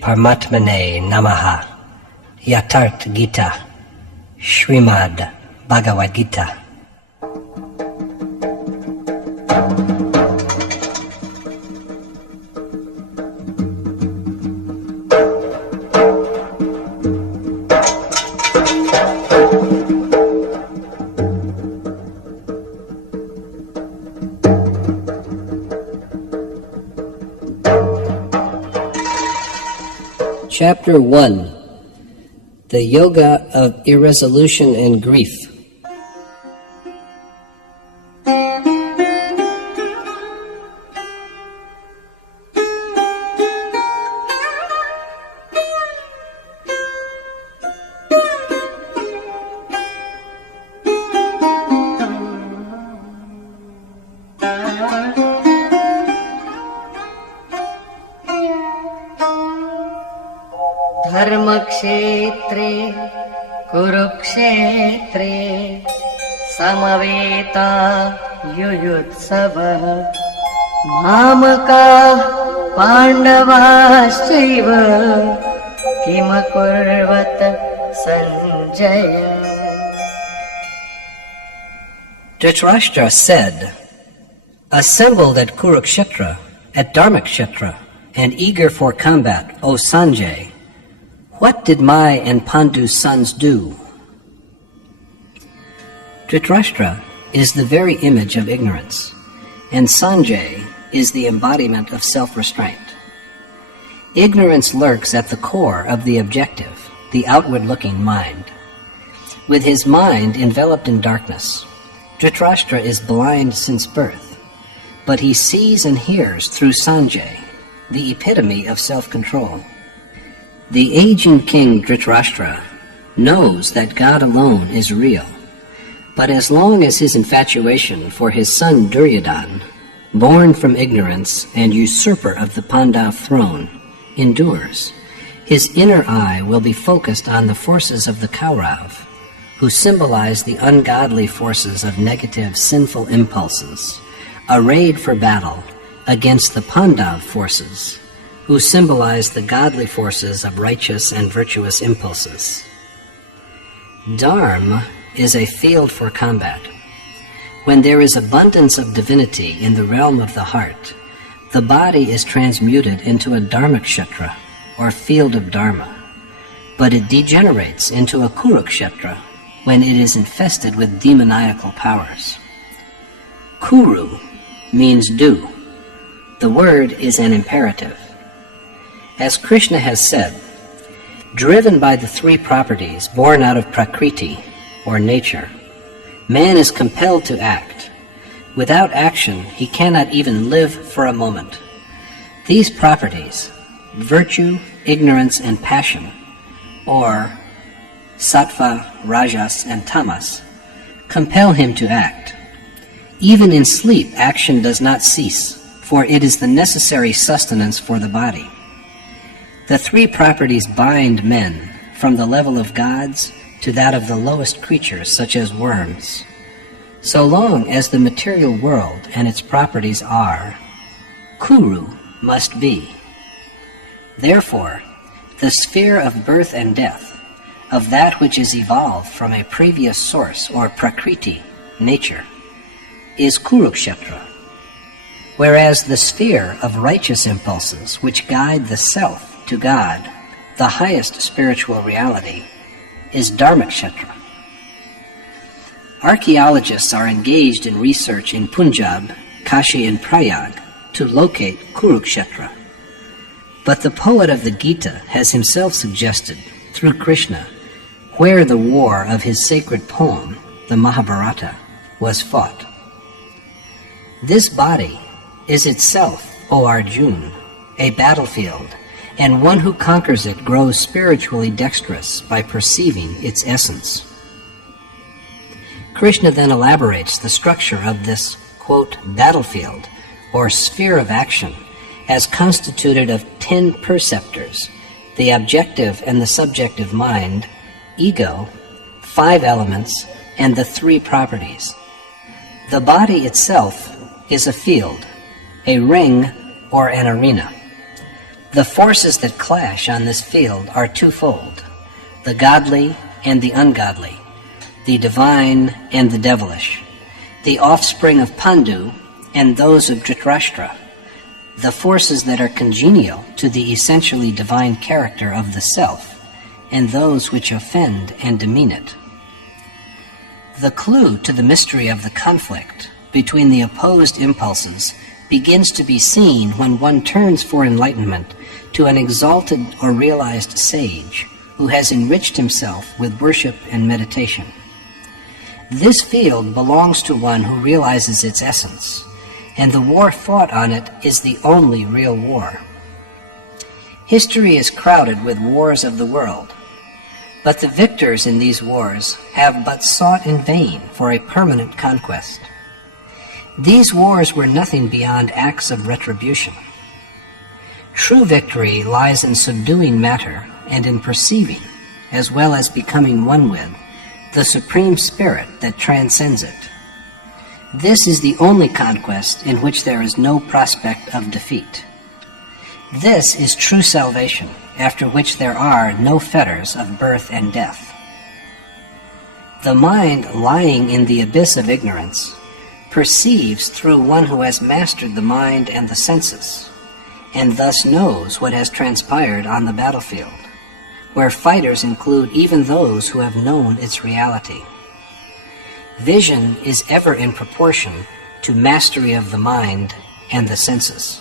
Paramatmane Namaha. Yatharth Gita. Srimad Bhagwat Geeta. Chapter 1. The Yoga of Irresolution and Grief. धर्मक्षेत्रे कुरुक्षेत्रे समवेता युयुत्सवः मामकाः पाण्डवाश्चैव किमकुर्वत Sanjaya. Dhritarashtra said, "Assembled at Kurukshetra, at Dharmakshetra, and eager for combat, O Sanjay, what did my and Pandu's sons do?" Dhritarashtra is the very image of ignorance, and Sanjay is the embodiment of self-restraint. Ignorance lurks at the core of the objective, the outward-looking mind. With his mind enveloped in darkness, Dhritarashtra is blind since birth, but he sees and hears through Sanjay, the epitome of self-control. The aging king Dhritarashtra knows that God alone is real, but as long as his infatuation for his son Duryodhana, born from ignorance and usurper of the Pandav throne, endures, his inner eye will be focused on the forces of the Kaurav, who symbolize the ungodly forces of negative, sinful impulses, arrayed for battle against the Pandav forces, who symbolize the godly forces of righteous and virtuous impulses. Dharma is a field for combat. When there is abundance of divinity in the realm of the heart, the body is transmuted into a Dharmakshetra, or field of Dharma, but it degenerates into a Kurukshetra when it is infested with demoniacal powers. Kuru means do. The word is an imperative. As Krishna has said, driven by the three properties born out of Prakriti, or nature, man is compelled to act. Without action, he cannot even live for a moment. These properties, virtue, ignorance, and passion, or sattva, rajas, and tamas, compel him to act. Even in sleep, action does not cease, for it is the necessary sustenance for the body. The three properties bind men from the level of gods to that of the lowest creatures, such as worms. So long as the material world and its properties are, Kuru must be. Therefore, the sphere of birth and death, of that which is evolved from a previous source, or Prakriti, nature, is Kurukshetra, whereas the sphere of righteous impulses, which guide the self to God, the highest spiritual reality, is Dharmakshetra. Archaeologists are engaged in research in Punjab, Kashi, and Prayag to locate Kurukshetra. But the poet of the Gita has himself suggested, through Krishna, where the war of his sacred poem, the Mahabharata, was fought. This body is itself, O Arjuna, a battlefield, and one who conquers it grows spiritually dexterous by perceiving its essence. Krishna then elaborates the structure of this, quote, battlefield, or sphere of action, as constituted of 10 perceptors, the objective and the subjective mind, ego, 5 elements, and the 3 properties. The body itself is a field, a ring, or an arena. The forces that clash on this field are twofold: the godly and the ungodly, the divine and the devilish, the offspring of Pandu and those of Dhritarashtra, the forces that are congenial to the essentially divine character of the self, and those which offend and demean it. The clue to the mystery of the conflict between the opposed impulses begins to be seen when one turns for enlightenment to an exalted or realized sage who has enriched himself with worship and meditation. This field belongs to one who realizes its essence, and the war fought on it is the only real war. History is crowded with wars of the world, but the victors in these wars have but sought in vain for a permanent conquest. These wars were nothing beyond acts of retribution. True victory lies in subduing matter and in perceiving, as well as becoming one with, the Supreme Spirit that transcends it. This is the only conquest in which there is no prospect of defeat. This is true salvation, after which there are no fetters of birth and death. The mind lying in the abyss of ignorance perceives through one who has mastered the mind and the senses, and thus knows what has transpired on the battlefield, where fighters include even those who have known its reality. Vision is ever in proportion to mastery of the mind and the senses.